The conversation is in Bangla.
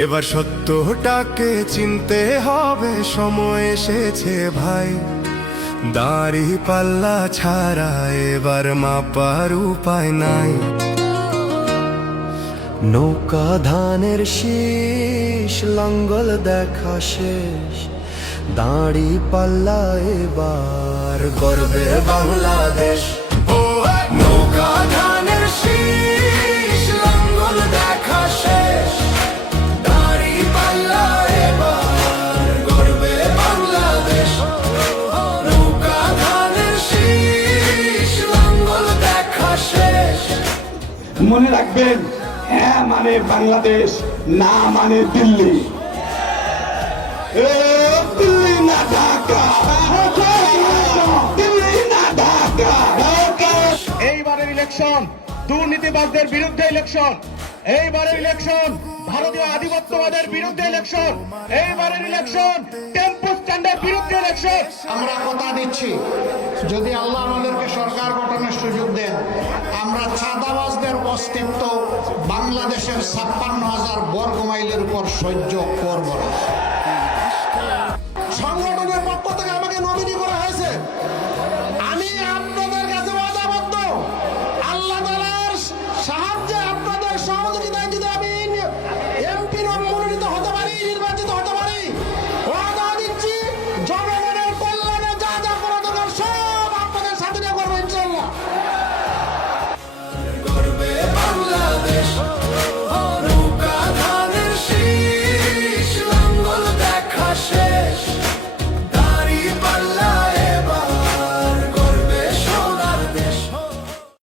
এবার সত্যটাকে চিনতে হবে, সময় এসেছে ভাই। দাড়ি পাল্লা ছাড়া এবার মাপার উপায় নাই। নৌকা ধানের শীষ, লাঙ্গল দেখা শেষ, দাড়ি পাল্লা এবার গর্বে বাংলাদেশ। নৌকা ধানের শীষ, লাঙ্গল দেখা শেষ, দাড়ি পাল্লা এবার গর্বে বাংলাদেশ। নৌকা ধানের শীষ, লাঙ্গল দেখা শেষ। মনে রাখবেন, হ্যাঁ মানে বাংলাদেশ, না মানে দিল্লি। দিল্লি না ঢাকা, দিল্লি না ঢাকা। এইবারের ইলেকশন দুর্নীতিবাজদের বিরুদ্ধে ইলেকশন, এইবারের ইলেকশন ভারতীয় আধিপত্যবাদের বিরুদ্ধে ইলেকশন, এইবারের ইলেকশন টেম্পো স্ট্যান্ডের বিরুদ্ধে ইলেকশন। আমরা কথা দিচ্ছি, যদি আল্লাহ আমাদেরকে সরকার গঠনের সুযোগ দেন, আমরা চাঁদাবাজদের অস্তিত্ব বাংলাদেশের 56,000 বর্গ মাইলের উপর সহ্য করব না।